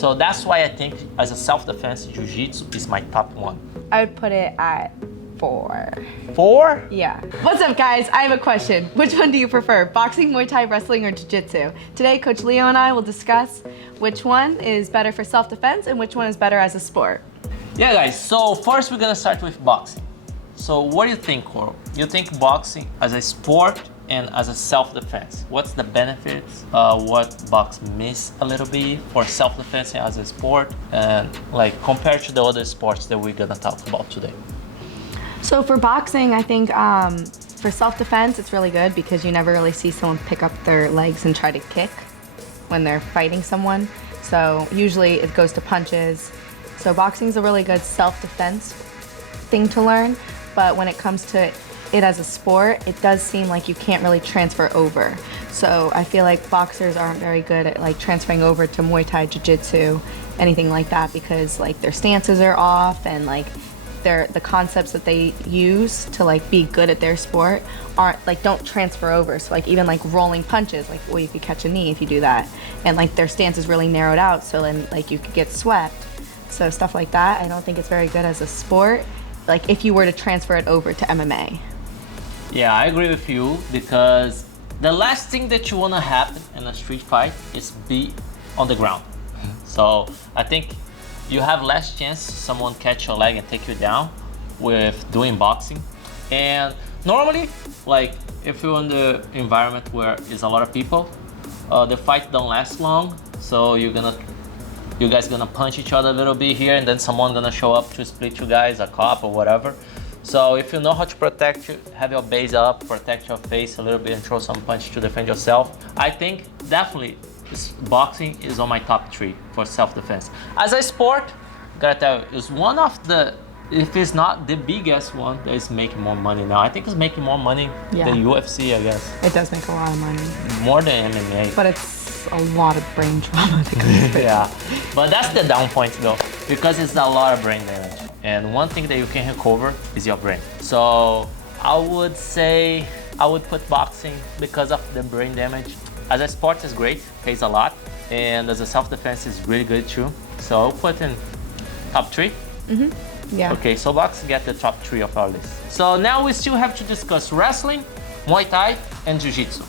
So that's why I think as a self-defense, Jiu-Jitsu is my top one. I would put it at 4. 4? Yeah. What's up, guys? I have a question. Which one do you prefer, boxing, Muay Thai, wrestling, or Jiu-Jitsu? Today, Coach Leo and I will discuss which one is better for self-defense and which one is better as a sport. Yeah, guys, so first we're gonna start with boxing. So what do you think, Coral? You think boxing as a sport and as a self-defense, what's the benefits? What box miss a little bit for self-defense as a sport, and like compared to the other sports that we're gonna talk about today? So for boxing, I think for self-defense, it's really good because you never really see someone pick up their legs and try to kick when they're fighting someone. So usually it goes to punches. So boxing is a really good self-defense thing to learn, but when it comes to it as a sport, it does seem like you can't really transfer over. So I feel like boxers aren't very good at like transferring over to Muay Thai, Jiu-Jitsu, anything like that, because like their stances are off and like the concepts that they use to like be good at their sport aren't like don't transfer over. So like even like rolling punches, like well you could catch a knee if you do that, and like their stance is really narrowed out, so then like you could get swept. So stuff like that, I don't think it's very good as a sport, like if you were to transfer it over to MMA. Yeah, I agree with you, because the last thing that you want to happen in a street fight is be on the ground. So I think you have less chance someone catch your leg and take you down with doing boxing. And normally, like if you're in the environment where there's a lot of people, the fight don't last long. So you guys gonna punch each other a little bit here, and then someone gonna show up to split you guys, a cop or whatever. So if you know how to protect you, have your base up, protect your face a little bit and throw some punch to defend yourself, I think definitely boxing is on my top 3 for self-defense. As a sport, gotta tell you, it's one of the, if it's not the biggest one that is making more money now. I think it's making more money than UFC, I guess. It does make a lot of money. More than MMA. But it's a lot of brain trauma that goes with Yeah, but that's the down point though, because it's a lot of brain damage. And one thing that you can recover is your brain. So I would say I would put boxing because of the brain damage. As a sport, it's great, pays a lot, and as a self-defense, is really good too. So I'll put in top 3. Yeah. Okay, so boxing get the top 3 of our list. So now we still have to discuss wrestling, Muay Thai, and Jiu-Jitsu.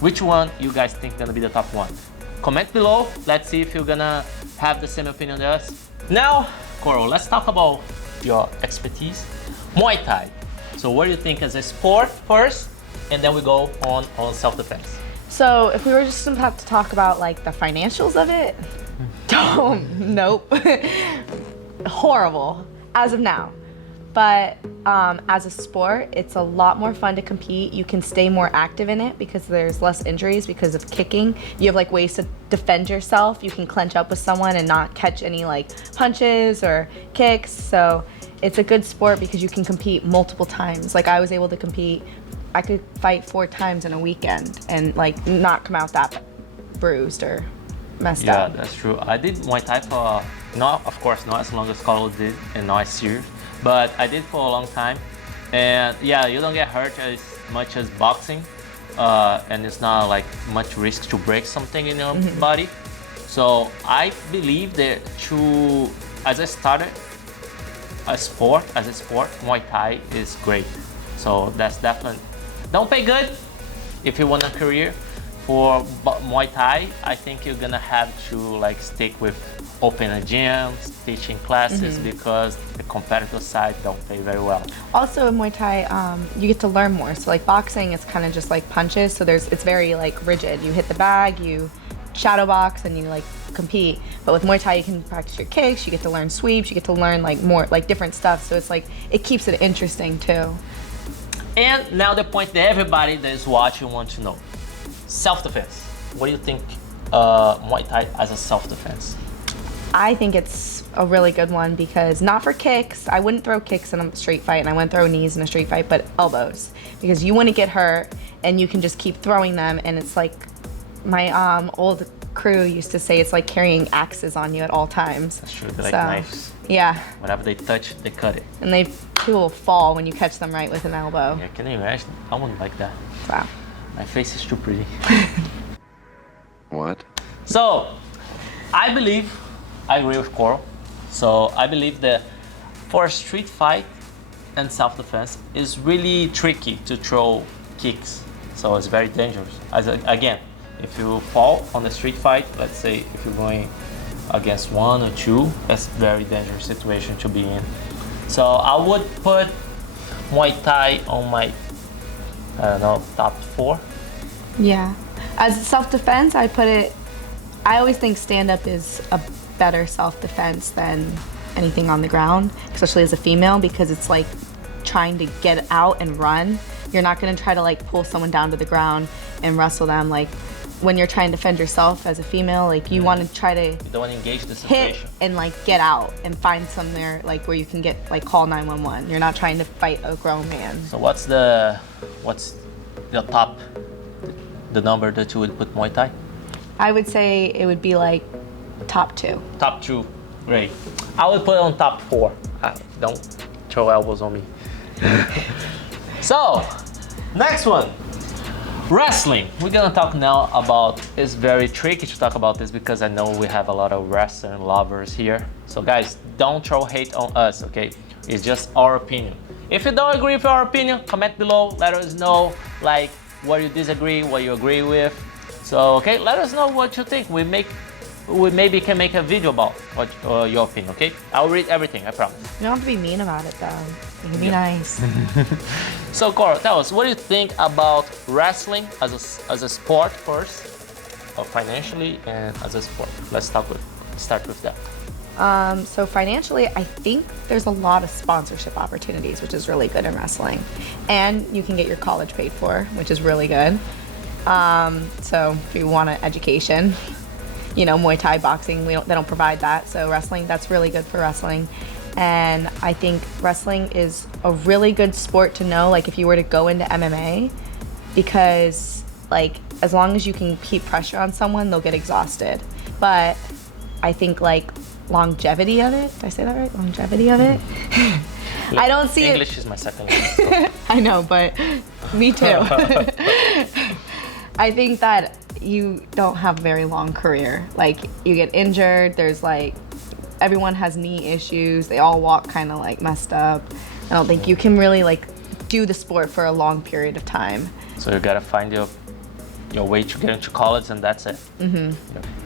Which one you guys think gonna be the top 1? Comment below. Let's see if you're gonna have the same opinion as us. Now, Coral, let's talk about your expertise. Muay Thai. So what do you think as a sport first, and then we go on self-defense? So if we were just about to talk about like the financials of it, nope. Horrible as of now. But as a sport, it's a lot more fun to compete. You can stay more active in it because there's less injuries because of kicking. You have like ways to defend yourself. You can clench up with someone and not catch any like punches or kicks. So it's a good sport because you can compete multiple times. Like I was able to compete, I could fight 4 times in a weekend and like not come out that bruised or messed up. Yeah, that's true. I did Muay Thai for, not of course not as long as Carlos did and not as serious, but I did for a long time. And yeah, you don't get hurt as much as boxing, and it's not like much risk to break something in your body. So I believe that as I started as a sport, Muay Thai is great. So that's definitely, don't pay good if you want a career for Muay Thai. I think you're gonna have to like stick with open gyms, teaching classes, because the competitive side don't pay very well. Also in Muay Thai, you get to learn more. So like boxing, it's kind of just like punches. So it's very like rigid. You hit the bag, you shadow box, and you like compete. But with Muay Thai, you can practice your kicks. You get to learn sweeps. You get to learn like more like different stuff. So it's like it keeps it interesting too. And now the point that everybody that is watching wants to know: self-defense. What do you think Muay Thai as a self-defense? I think it's a really good one because not for kicks. I wouldn't throw kicks in a street fight, and I wouldn't throw knees in a street fight, but elbows, because you want to get hurt and you can just keep throwing them. And it's like my old crew used to say, it's like carrying axes on you at all times. That's true. They're like knives. Yeah. Whatever they touch, they cut it. And people will fall when you catch them right with an elbow. Yeah, can you imagine? I wouldn't like that. Wow. My face is too pretty. What? So, I believe I agree with Coral. So I believe that for a street fight and self-defense is really tricky to throw kicks. So it's very dangerous. Again, if you fall on the street fight, let's say if you're going against one or two, that's a very dangerous situation to be in. So I would put Muay Thai on my, I don't know, top 4. Yeah. As self-defense, I always think stand-up is a better self-defense than anything on the ground, especially as a female, because it's like trying to get out and run. You're not gonna try to like pull someone down to the ground and wrestle them. Like when you're trying to defend yourself as a female, like you want to try to You don't want to engage the hit situation. and like get out and find somewhere like where you can get like call 911. You're not trying to fight a grown man. So what's the top, the number that you would put Muay Thai? I would say it would be like top 2. Top 2, great. I would put it on top 4. Don't throw elbows on me. So, next one. Wrestling. We're gonna talk now about, it's very tricky to talk about this because I know we have a lot of wrestling lovers here. So guys, don't throw hate on us, okay? It's just our opinion. If you don't agree with our opinion, comment below, let us know like what you disagree, what you agree with. So, okay, let us know what you think. We maybe can make a video about what your opinion, okay? I'll read everything, I promise. You don't have to be mean about it though. You can be nice. So, Coral, tell us, what do you think about wrestling as a sport first, or financially, and as a sport? Let's start with that. So financially, I think there's a lot of sponsorship opportunities, which is really good in wrestling. And you can get your college paid for, which is really good. So if you want an education, you know, Muay Thai, boxing, they don't provide that. So wrestling, that's really good for wrestling. And I think wrestling is a really good sport to know, like if you were to go into MMA, because like as long as you can keep pressure on someone, they'll get exhausted. But I think like longevity of it, did I say that right? Longevity of it? I don't see English is my second language. I know, but me too. I think that you don't have a very long career. Like you get injured, there's like, everyone has knee issues, they all walk kind of like messed up. I don't think you can really like do the sport for a long period of time. So you gotta find your way to get into college, and that's it.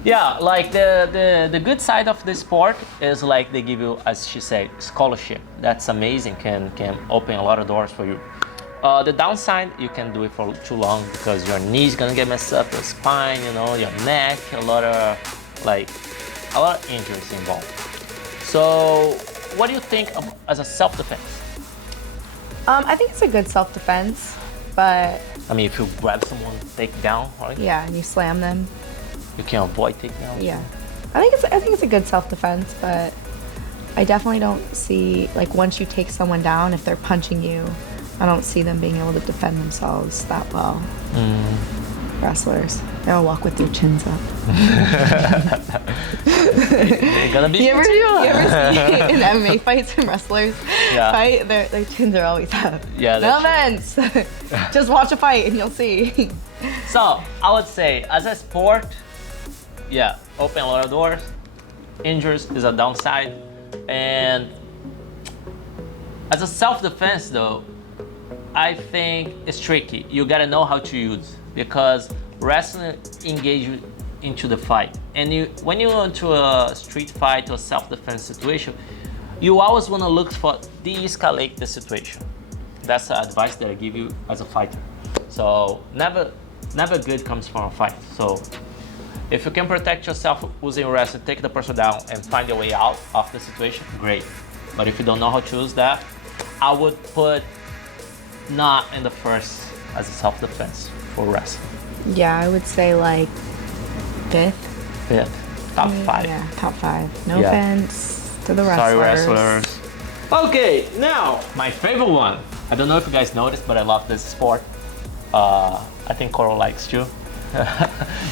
Yeah, like the good side of the sport is like they give you, as she said, scholarship. That's amazing, can open a lot of doors for you. The downside, you can do it for too long because your knee's gonna get messed up, your spine, you know, your neck, a lot of injuries involved. So what do you think of, as a self-defense? I think it's a good self-defense, but I mean, if you grab someone, take down, right? yeah, and you slam them. You can avoid takedown. Yeah, I think it's a good self-defense, but I definitely don't see like once you take someone down, if they're punching you, I don't see them being able to defend themselves that well. Wrestlers, they'll walk with their chins up. They're gonna be. You ever see in MMA fights when wrestlers Yeah. fight, their chins are always up. Yeah, No that's offense. Just watch a fight and you'll see. So I would say, as a sport, yeah, open a lot of doors. Injuries is a downside, and as a self-defense, though, I think it's tricky. You gotta know how to use, because wrestling engage you into the fight, and when you go into a street fight or a self-defense situation, you always want to look for de-escalate the situation. That's the advice that I give you as a fighter. So never good comes from a fight. So if you can protect yourself using wrestling, take the person down and find your way out of the situation, great. But if you don't know how to use that, I would put not in the first as a self-defense for wrestling. Yeah, I would say like fifth. Top 5. Yeah, top 5. No Yeah. offense to the wrestlers. Sorry, wrestlers. Okay, now my favorite one. I don't know if you guys noticed, but I love this sport. I think Coral likes too.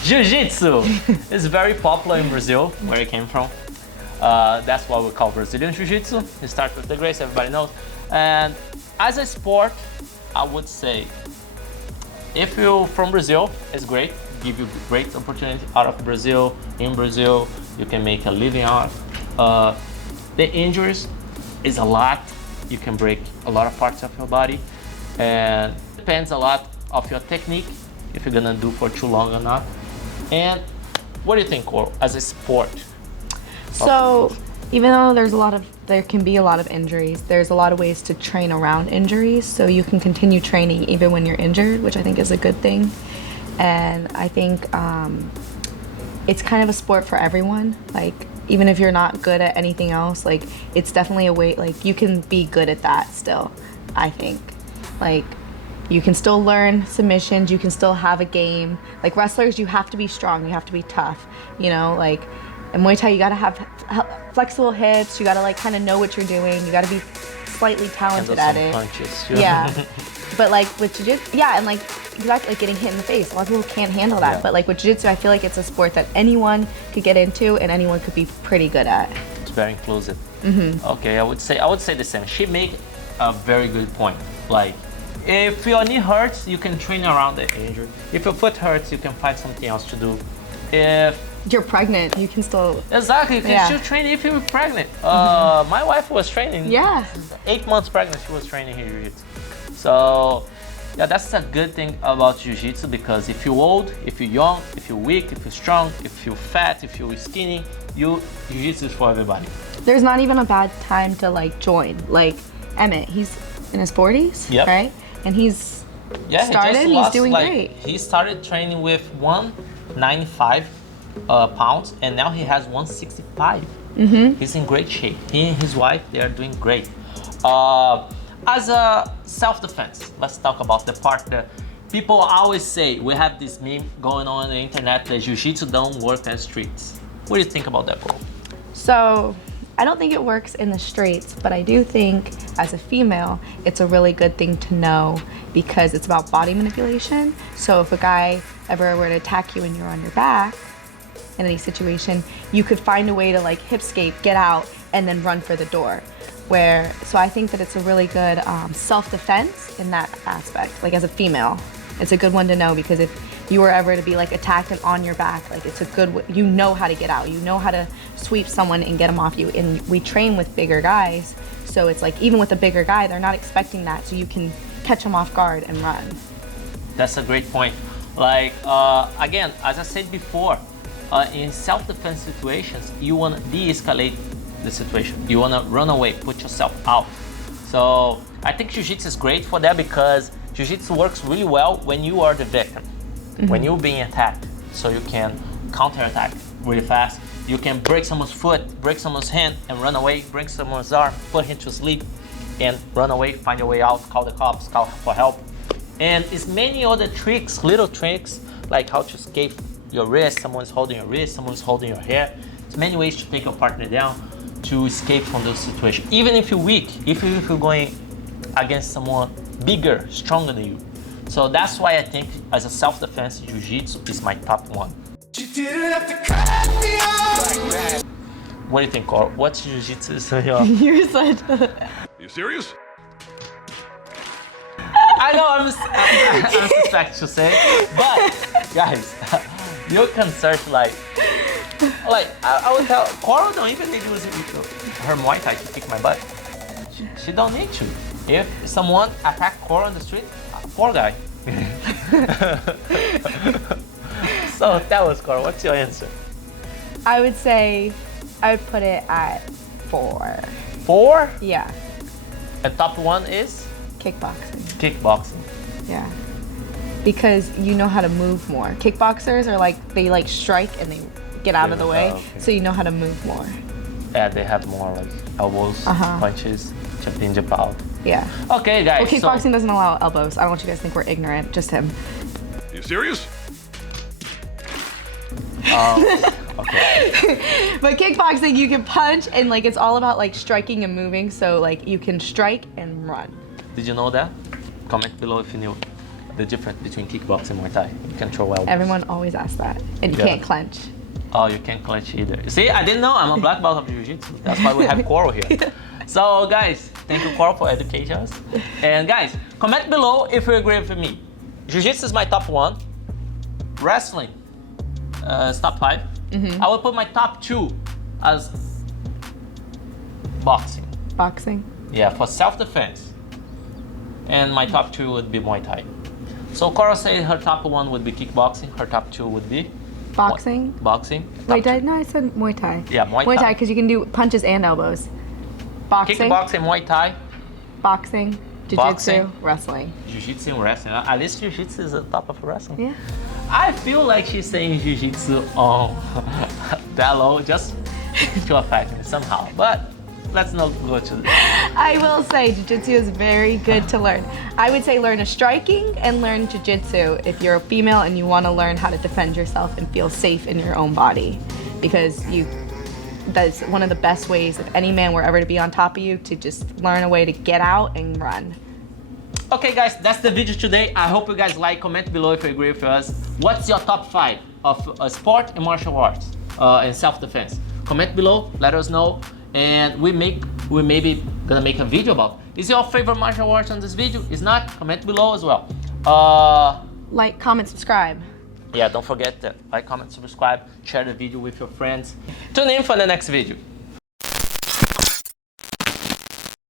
Jiu-Jitsu is very popular in Brazil, where it came from. That's what we call Brazilian Jiu-Jitsu. It starts with the grace, everybody knows. And as a sport, I would say, if you're from Brazil, it's great. Give you great opportunity out of Brazil. In Brazil, you can make a living out The injuries is a lot. You can break a lot of parts of your body, and depends a lot of your technique, if you're gonna do for too long or not. And what do you think, Cor, as a sport? So even though there can be a lot of injuries, there's a lot of ways to train around injuries, so you can continue training even when you're injured, which I think is a good thing. And I think it's kind of a sport for everyone. Like, even if you're not good at anything else, like, it's definitely a way, like, you can be good at that still, I think. Like, you can still learn submissions, you can still have a game. Like, wrestlers, you have to be strong, you have to be tough, you know, like, in Muay Thai, you gotta have flexible hips, you gotta, like, kind of know what you're doing, you gotta be slightly talented at it. Punches. Yeah. But, like, with Jiu-Jitsu, yeah, and, like, exactly, like, getting hit in the face. A lot of people can't handle that. Yeah. But, like, with Jiu-Jitsu, I feel like it's a sport that anyone could get into and anyone could be pretty good at. It's very inclusive. Okay, I would say the same. She made a very good point. Like, if your knee hurts, you can train around the injury. If your foot hurts, you can find something else to do. If you're pregnant, you can still... Exactly, you can still train if you're pregnant. My wife was training. Yeah. 8 months pregnant, she was training here Jiu-Jitsu. So, yeah, that's a good thing about Jiu-Jitsu, because if you're old, if you're young, if you're weak, if you're strong, if you're fat, if you're skinny, Jiu-Jitsu is for everybody. There's not even a bad time to, like, join. Like, Emmett, he's in his 40s, right? And he's he's doing great. He started training with 195 pounds, and now he has 165. He's in great shape. He and his wife, they are doing great. As a self-defense, let's talk about the part that people always say. We have this meme going on the internet that Jiu-Jitsu don't work in streets. What do you think about that, Cole? So, I don't think it works in the streets, but I do think as a female, it's a really good thing to know, because it's about body manipulation. So if a guy ever were to attack you and you're on your back in any situation, you could find a way to, like, hip escape, get out, and then run for the door. So I think that it's a really good self-defense in that aspect. Like, as a female, it's a good one to know, because if you were ever to be, like, attacked and on your back, like, it's a good, you know how to get out, you know how to sweep someone and get them off you. And we train with bigger guys, so it's like, even with a bigger guy, they're not expecting that, so you can catch them off guard and run. That's a great point. Like, again, as I said before, in self-defense situations, you want to de-escalate the situation. You want to run away, put yourself out. So I think Jiu-Jitsu is great for that, because Jiu-Jitsu works really well when you are the victim, when you're being attacked. So you can counter-attack really fast. You can break someone's foot, break someone's hand, and run away, break someone's arm, put him to sleep, and run away, find your way out, call the cops, call for help. And it's many other tricks, little tricks, like how to escape your wrist, someone's holding your wrist, someone's holding your hair. There's many ways to take your partner down, to escape from those situations. Even if you're weak, if you're going against someone bigger, stronger than you. So that's why I think, as a self-defense, Jiu-Jitsu is my top one. What do you think, Cor? What's Jiu-Jitsu? You're such a... You serious? I know I'm suspect to say, but guys, you can search like I would tell Coral don't even need to use her Muay Thai to kick my butt. She don't need to. If someone attack Coral on the street, poor guy. So tell us, Coral, what's your answer? I would say I would put it at 4. 4? Yeah. And top one is? Kickboxing. Kickboxing. Yeah. Because you know how to move more. Kickboxers are like, they like strike and they get out of the way, so you know how to move more. Yeah, they have more like elbows, punches, jump in, jump out. Yeah. Okay, guys. Well, kickboxing doesn't allow elbows. I don't want you guys to think we're ignorant, just him. You serious? Okay. But kickboxing, you can punch, and like it's all about like striking and moving, so like you can strike and run. Did you know that? Comment below if you knew the difference between kickboxing and Muay Thai. You can throw elbows. Everyone always asks that, and you can't clench. Oh, you can't clench either. See, I didn't know. I'm a black belt of Jiu-Jitsu. That's why we have Coral here. So, guys, thank you, Coral, for educating us. And guys, comment below if you agree with me. Jiu-Jitsu is my top 1. Wrestling is top 5. I will put my top 2 as boxing. Boxing. Yeah, for self-defense. And my top 2 would be Muay Thai. So Cora said her top 1 would be kickboxing. Her top 2 would be Boxing. boxing. Wait, no, I said Muay Thai. Yeah, Muay Muay Thai. Thai, because you can do punches and elbows. Boxing. Kickboxing, Muay Thai, Boxing. Jiu-Jitsu. Boxing. Wrestling. Jiu-Jitsu and wrestling. At least Jiu-Jitsu is the top of wrestling. Yeah. I feel like she's saying Jiu-Jitsu on that low just to affect me somehow. But let's not go to that. I will say Jiu-Jitsu is very good to learn. I would say learn a striking and learn Jiu-Jitsu if you're a female and you want to learn how to defend yourself and feel safe in your own body. Because that's one of the best ways if any man were ever to be on top of you, to just learn a way to get out and run. Okay guys, that's the video today. I hope you guys like. Comment below if you agree with us. What's your top 5 of sport and martial arts and self-defense? Comment below, let us know. And we maybe gonna make a video about. Is your favorite martial arts on this video? Is not? Comment below as well. Like, comment, subscribe. Yeah, don't forget to like, comment, subscribe, share the video with your friends. Tune in for the next video.